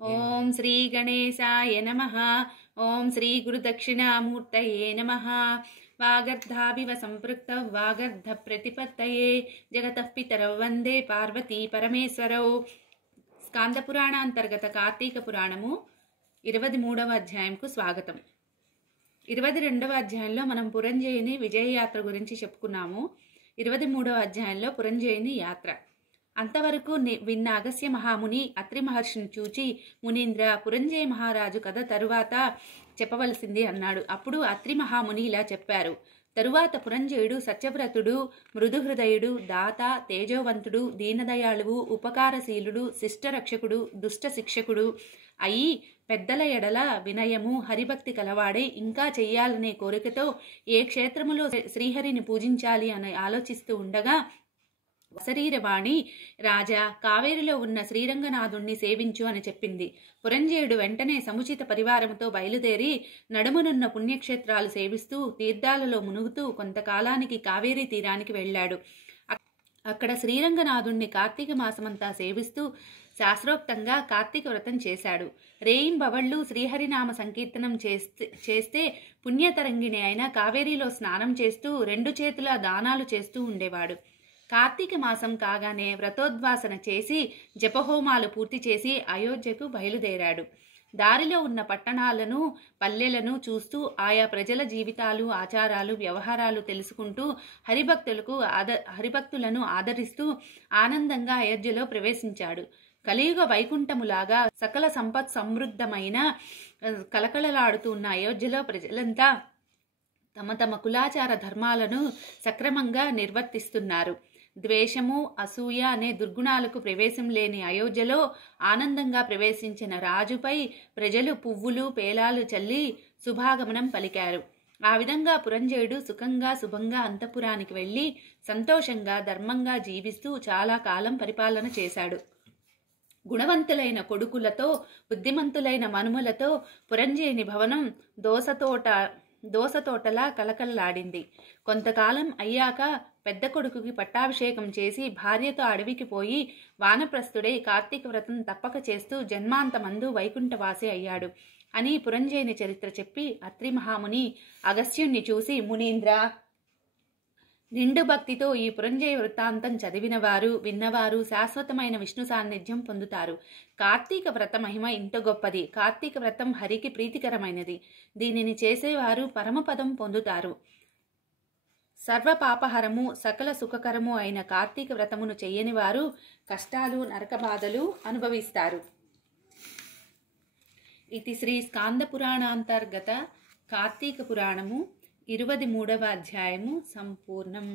ఓం శ్రీ గణేశాయ నమః. ఓం శ్రీ గురుదక్షిణామూర్తయే నమః. వాగర్ధావివ సంపృక్తౌ వాగర్ధ ప్రతిపత్తయే జగతః పితరౌ వందే పార్వతీ పరమేశ్వరౌ. స్కాంద పురాణాంతర్గత కార్తీక పురాణము 23వ అధ్యాయంకు స్వాగతం. 22వ అధ్యాయంలో మనం పురంజయుని విజయయాత్ర గురించి చెప్పుకున్నాము. 23వ అధ్యాయంలో పురంజయుని యాత్ర. అంతవరకు విన్న అగస్త్య మహాముని అత్రి మహర్షిని చూచి, మునీంద్ర, పురంజయ మహారాజు కథ తరువాత చెప్పవలసింది అన్నాడు. అప్పుడు అత్రి మహాముని ఇలా చెప్పారు. తరువాత పురంజయుడు సత్యవ్రతుడు, మృదుహృదయుడు, దాత, తేజోవంతుడు, దీనదయాళువు, ఉపకారశీలుడు, శిష్టరక్షకుడు, దుష్ట శిక్షకుడు అయి పెద్దల ఎడల వినయము, హరిభక్తి కలవాడే, ఇంకా చెయ్యాలనే కోరికతో ఏ క్షేత్రములో శ్రీహరిని పూజించాలి అని ఆలోచిస్తూ ఉండగా శరీరవాణి, రాజా, కావేరిలో ఉన్న శ్రీరంగనాథుణ్ణి సేవించు అని చెప్పింది. పురంజయుడు వెంటనే సముచిత పరివారముతో బయలుదేరి నడుమునున్న పుణ్యక్షేత్రాలు సేవిస్తూ తీర్థాలలో మునుగుతూ కొంతకాలానికి కావేరీ తీరానికి వెళ్ళాడు. అక్కడ శ్రీరంగనాథుణ్ణి కార్తీక మాసమంతా సేవిస్తూ శాస్త్రోక్తంగా కార్తీక వ్రతం చేశాడు. రేయింబవళ్ళు శ్రీహరినామ సంకీర్తనం చేస్తే పుణ్యతరంగిణి అయిన కావేరీలో స్నానం చేస్తూ 2 చేతుల దానాలు చేస్తూ ఉండేవాడు. కార్తీక మాసం కాగానే వ్రతోద్వాసన చేసి జపహోమాలు పూర్తి చేసి అయోధ్యకు బయలుదేరాడు. దారిలో ఉన్న పట్టణాలను, పల్లెలను చూస్తూ ఆయా ప్రజల జీవితాలు, ఆచారాలు, వ్యవహారాలు తెలుసుకుంటూ హరిభక్తులను ఆదరిస్తూ ఆనందంగా అయోధ్యలో ప్రవేశించాడు. కలియుగ వైకుంఠములాగా సకల సంపత్ సమృద్ధమైన కలకలలాడుతూ ఉన్న అయోధ్యలో ప్రజలంతా తమ తమ కులాచార ధర్మాలను సక్రమంగా నిర్వర్తిస్తున్నారు. ద్వేషము, అసూయ అనే దుర్గుణాలకు ప్రవేశం లేని అయోధ్యలో ఆనందంగా ప్రవేశించిన రాజుపై ప్రజలు పువ్వులు, పేలాలు చల్లి శుభాగమనం పలికారు. ఆ విధంగా పురంజయుడు సుఖంగా శుభంగా అంతఃపురానికి వెళ్లి సంతోషంగా ధర్మంగా జీవిస్తూ చాలా కాలం పరిపాలన చేశాడు. గుణవంతులైన కొడుకులతో, బుద్ధిమంతులైన మనుమలతో పురంజయుని భవనం దోసతోటలా కలకల్లాడింది. కొంతకాలం అయ్యాక పెద్ద కొడుకుకి పట్టాభిషేకం చేసి భార్యతో అడవికి పోయి వానప్రస్థుడై కార్తీక వ్రతం తప్పక చేస్తూ జన్మాంతమందు వైకుంఠవాసి అయ్యాడు అని పురంజయుని చరిత్ర చెప్పి అత్రి మహాముని అగస్త్యుణ్ణి చూసి, మునీంద్ర, నిండు భక్తితో ఈ పురంజయ వృత్తాంతం చదివినవారు, విన్నవారు శాశ్వతమైన విష్ణు సాన్నిధ్యం పొందుతారు. కార్తీక వ్రత మహిమ ఇంత గొప్పది. కార్తీక వ్రతం హరికి ప్రీతికరమైనది. దీనిని చేసేవారు పరమపదం పొందుతారు. సర్వపాపహరము, సకల సుఖకరము అయిన కార్తీక వ్రతమును చెయ్యని వారు కష్టాలు, నరకబాధలు అనుభవిస్తారు. ఇది శ్రీ స్కాంద పురాణాంతర్గత కార్తీక పురాణము 23వ అధ్యాయము సంపూర్ణం.